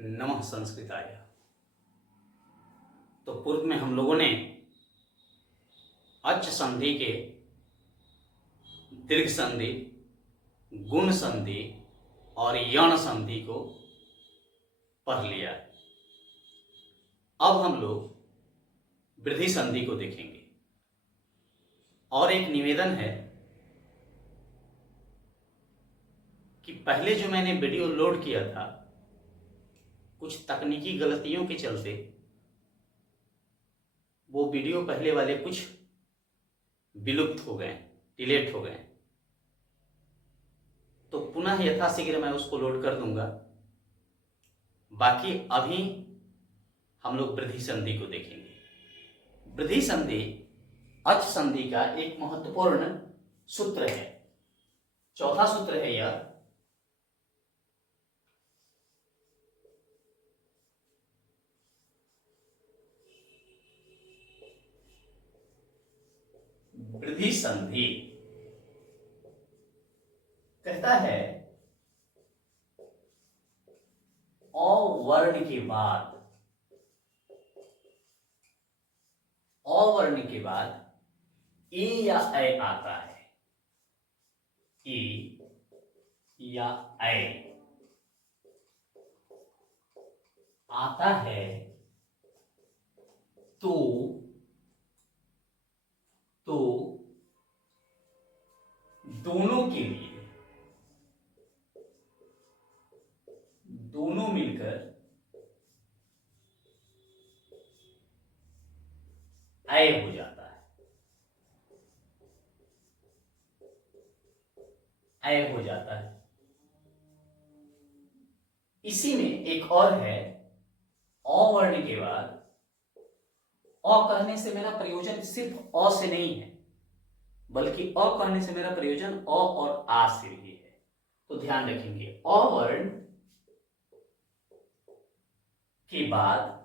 नमः संस्कृताय। तो पूर्व में हम लोगों ने अच संधि के दीर्घ संधि, गुण संधि और यण संधि को पढ़ लिया है। अब हम लोग वृद्धि संधि को देखेंगे। और एक निवेदन है कि पहले जो मैंने वीडियो लोड किया था, कुछ तकनीकी गलतियों के चलते वो वीडियो पहले वाले कुछ विलुप्त हो गए, डिलीट हो गए। तो पुनः यथाशीघ्र मैं उसको लोड कर दूंगा। बाकी अभी हम लोग वृद्धि संधि को देखेंगे। वृद्धि संधि अच संधि का एक महत्वपूर्ण सूत्र है। चौथा सूत्र है यह, वृद्धि संधि कहता है अ वर्ण के बाद ए या ऐ आता है। ए या ऐ आता है तो दोनों मिलकर ऐ हो जाता है। ऐ हो जाता है। इसी में एक और है, अ वर्ण के बाद अ कहने से मेरा प्रयोजन सिर्फ अ से नहीं है, बल्कि अ कहने से मेरा प्रयोजन अ और आ से भी है। तो ध्यान रखेंगे, अ वर्ण के बाद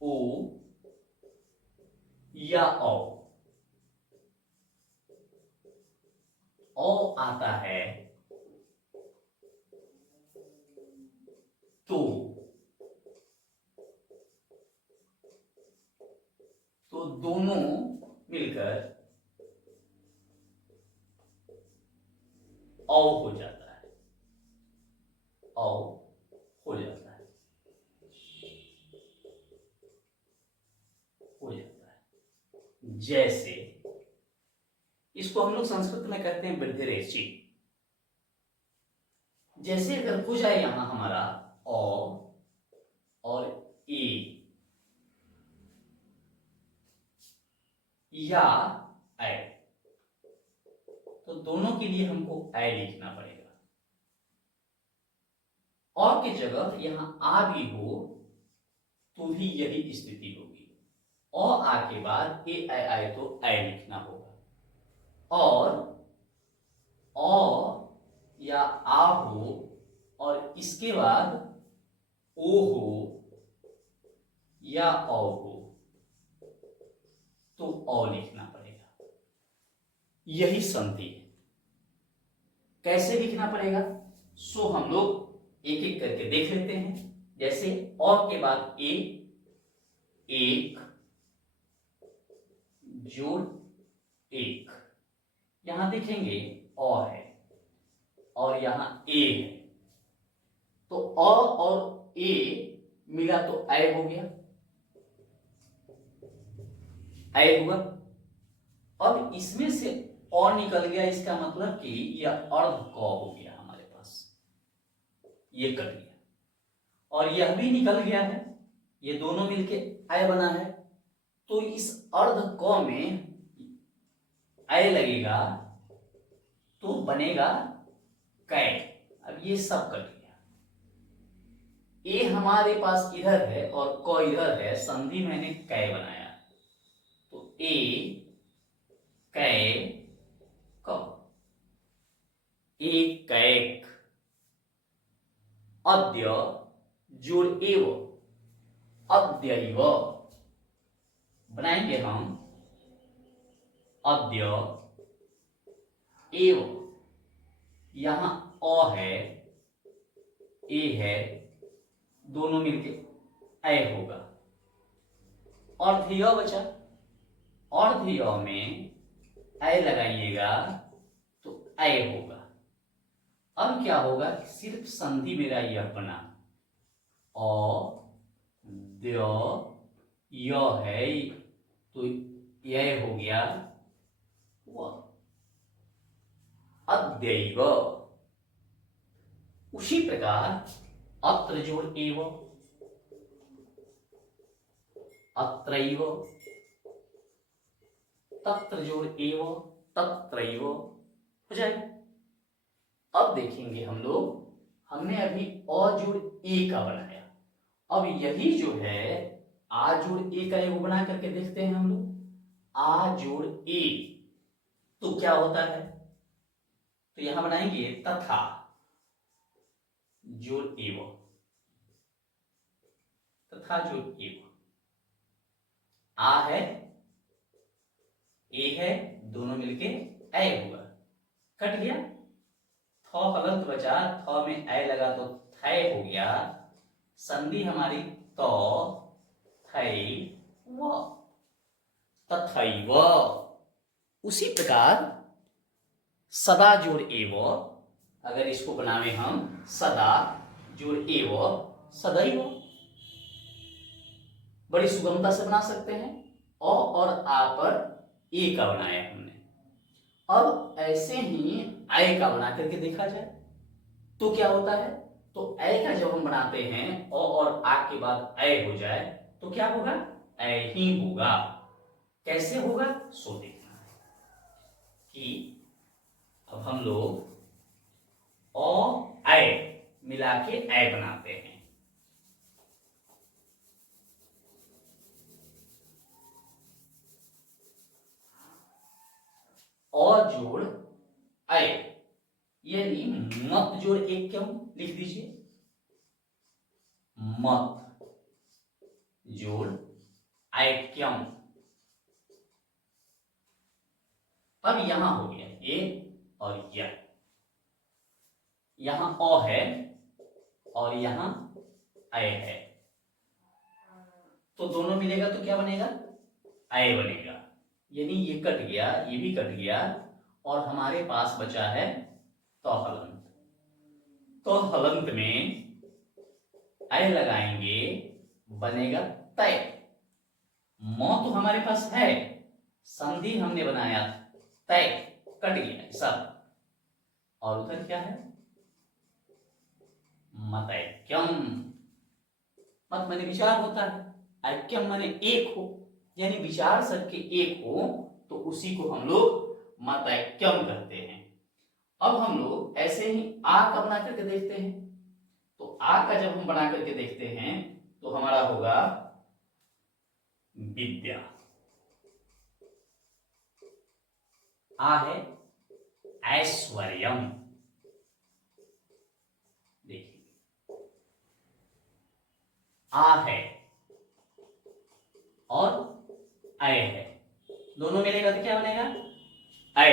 ओ या औ आता है तो दोनों मिलकर औ हो जाता है। औ हो जाता है, हो जाता है। जैसे इसको हम लोग संस्कृत में कहते हैं वृद्धि रेचि। जैसे अगर हो जाए यहां हमारा औ और ए या ऐ, तो दोनों के लिए हमको ऐ लिखना पड़ेगा। और की जगह यहां आ भी हो तो भी यही स्थिति होगी। औ आ के बाद ए ऐ आए तो ऐ लिखना होगा। और औ या आ हो और इसके बाद ओ हो या औ हो तो औ लिखना पड़ेगा। यही संधि है। कैसे लिखना पड़ेगा सो हम लोग एक एक करके देख लेते हैं। जैसे औ के बाद ए, एक जोड़ एक, यहां देखेंगे औ है और यहां ए है, तो अ और ए मिला तो ऐ हो गया, ऐ हुआ। अब इसमें से और निकल गया, इसका मतलब कि यह अर्ध क हो गया हमारे पास, ये कट गया। और यह भी निकल गया है, ये दोनों मिलके ऐ बना है। तो इस अर्ध क में ऐ लगेगा तो बनेगा कै। अब ये सब कट गया, ए हमारे पास इधर है और क इधर है, संधि मैंने कै बनाया। तो ए कै क, एक कैक, अद्य जोड़ एव, अद्यैव बनाएंगे हम, अद्य एव, यहां अ है ए है, दोनों मिलके ए होगा। और धियो बचा, और धियो में ए लगाइएगा तो ए होगा। अब क्या होगा, सिर्फ संधि मेरा यह बना, अ द्य य है तो यह हो गया व, अद्यैव। उसी प्रकार अत्र जोड़ एव, अत्रैव, तत्र जोड़ एव, तत्रैव हो जाएगा। अब देखेंगे हम लोग, हमने अभी अ जोड़ ए का बनाया, अब यही जो है आ जोड़ ए का एगो बना करके देखते हैं हम लोग। आ जोड़ ए तो क्या होता है, तो यहां बनाएंगे तथा जोड़ एव, तथा जोड़ एव। आ है, ए है, दोनों मिलके ए हुआ, कट गया। थ हलंत बचा, थ में ए लगा तो थ हो गया। संधि हमारी तो थै व, तथैव। उसी प्रकार सदा जोड़ एव, अगर इसको बनावे हम सदा जोड़ एव सदैव, बड़ी सुगमता से बना सकते हैं। अ और आ पर ए का बनाया हमने, अब ऐसे ही आय का बना करके देखा जाए तो क्या होता है। तो ए का जब हम बनाते हैं अ और आ के बाद ए हो जाए तो क्या होगा, ए ही होगा। कैसे होगा सो देखना है कि अब हम लोग अ ए मिला के ए बनाते हैं। अ जोड़ ए, यानी मत जोड़ एक, क्यों लिख दीजिए, मत जोड़ ऐक्यम। अब यहां हो गया ये और यह, यहां अ है और यहां ऐ है, तो दोनों मिलेगा तो क्या बनेगा, ऐ बनेगा। यानी ये कट गया, ये भी कट गया, और हमारे पास बचा है तो हलंत। तो हलंत में ऐ लगाएंगे, बनेगा तय। म तो हमारे पास है, संधि हमने बनाया तय, कट गया सब, और उधर क्या है मतैक्यम। मत माने विचार होता है, ऐक्यम माने एक हो, यानी विचार सबके एक हो, तो उसी को हम लोग मतैक्यम कहते हैं। अब हम लोग ऐसे ही आ का बना करके देखते हैं, तो आ का जब हम बना करके देखते हैं तो हमारा होगा विद्या। आ है ऐश्वर्यम, देखिए आ है और ऐ है, दोनों मिलेगा तो क्या बनेगा, ऐ।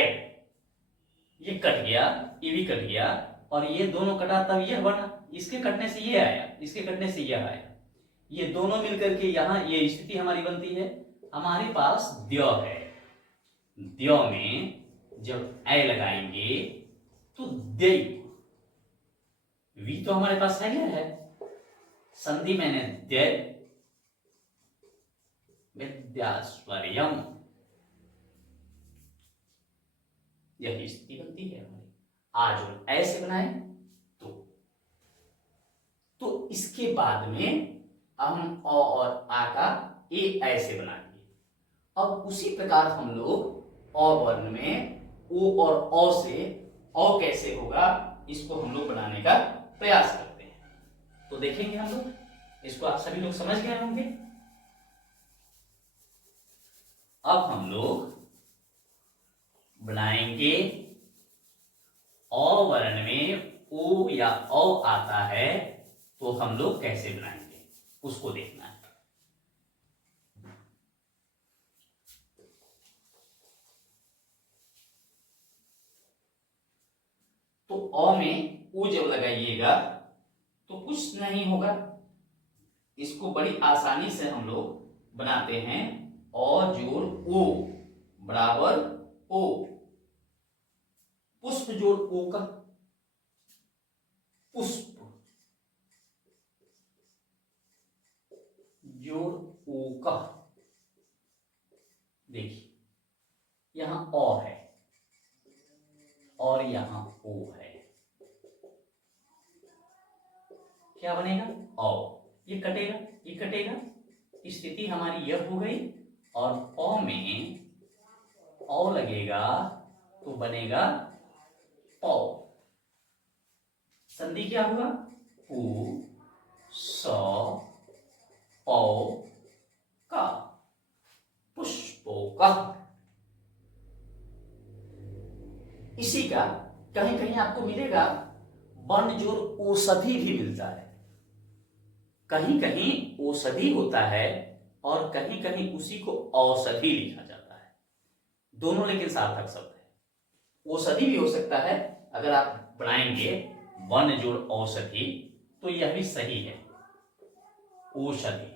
ये कट गया, ये भी कट गया, और ये दोनों कटा तब यह बना, इसके कटने से ये आया, इसके कटने से यह आया, ये दोनों मिलकर के यहां ये स्थिति हमारी बनती है। हमारे पास द्य है, द्य में जब ऐ लगाएंगे तो दैव, वी तो हमारे पास है, संधि मैंने दैव, विद्यास्वर्यम, यही स्थिति बनती है हमारी। आज और ऐसे बनाए तो इसके बाद में हम अ और आ का ए ऐसे बनाएंगे। अब उसी प्रकार हम लोग अ वर्ण में ओ और औ से औ कैसे होगा, इसको हम लोग बनाने का प्रयास करते हैं। तो देखेंगे हम लोग, इसको आप सभी लोग समझ गए होंगे। अब हम लोग बनाएंगे अ वर्ण में ओ या औ आता है तो हम लोग कैसे बनाएंगे उसको देखना है। तो अ में ऊ जब लगाइएगा तो कुछ नहीं होगा, इसको बड़ी आसानी से हम लोग बनाते हैं। अ जोड़ ओ बराबर ओ, पुष्प जोड़ ओ का, पुष्प जोड़ ओ का। देखिए यहां अ है और यहां ओ है, क्या बनेगा? अ। ये कटेगा, ये कटेगा, स्थिति हमारी यह हो गई। और अ में औ लगेगा तो बनेगा पौ। संधि क्या हुआ? पू स पौ का, पुष्पों का। इसी का कहीं कहीं आपको मिलेगा वर्ण जोड़ औषधि भी मिलता है, कहीं कहीं औषधि होता है और कहीं कहीं उसी को औषधि लिखा जाता है, दोनों लेकिन सार्थक शब्द है। औषधि भी हो सकता है, अगर आप बनाएंगे वर्ण जोड़ औषधि तो यह भी सही है, औषधि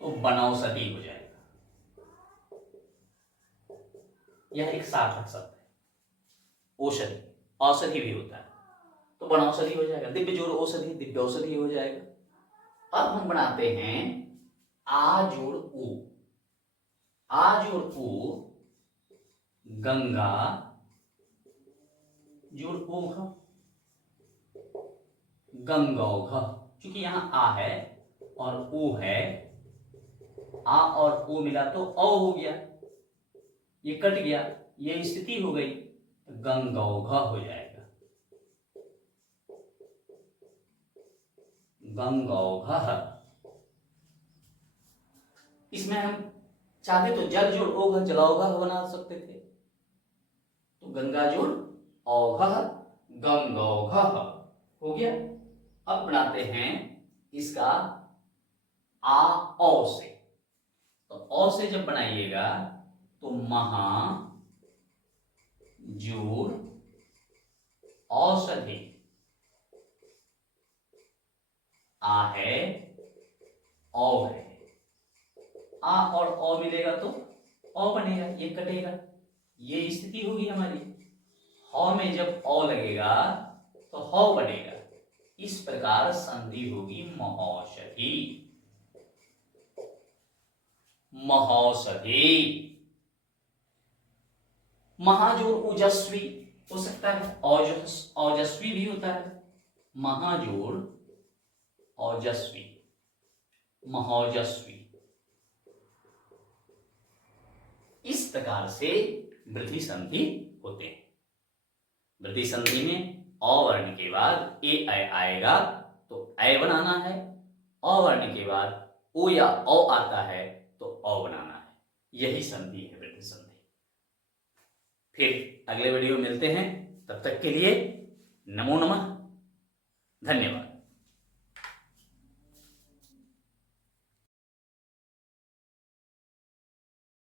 तो बनौषधि हो जाएगा, यह एक सार्थक शब्द है। औषधि, औषधि भी होता है तो बनौषधि हो जाएगा, दिव्य जोड़ औषधि दिव्य औषधि हो जाएगा। अब हम बनाते हैं आ जोड़ ऊ, आ जोड़ ऊ गंगा जोड़ ओघ, गंगौघ। क्योंकि यहां आ है और ओ है, आ और ओ मिला तो औ हो गया, ये कट गया, ये स्थिति हो गई, गंगौघ हो जाएगा, गंगौघ। इसमें हम चाहते तो जल जोड़ ओघ जलौघ बना सकते थे, तो गंगा जोड़ औघ गंगौघ हो गया। अब बनाते हैं इसका आ औ से, तो औ से जब बनाइएगा तो महा जोड़ औषधि, आ है औ है, आ और औ मिलेगा तो औ बनेगा, ये कटेगा, ये स्थिति होगी हमारी। ह में जब औ लगेगा तो ह बनेगा, इस प्रकार संधि होगी महौषधि, महौषधि। महाजोड़ ओजस्वी हो सकता है, ओजस्वी भी होता है, महाजोड़ ओजस्वी, महौजस्वी। इस प्रकार से वृद्धि संधि होते हैं। वृद्धि संधि में अ वर्ण के बाद ए आएगा तो ऐ बनाना है, अ वर्ण के बाद ओ या औ आता है तो औ बनाना है, यही संधि है वृद्धि संधि। फिर अगले वीडियो में मिलते हैं, तब तक के लिए नमो नमः, धन्यवाद।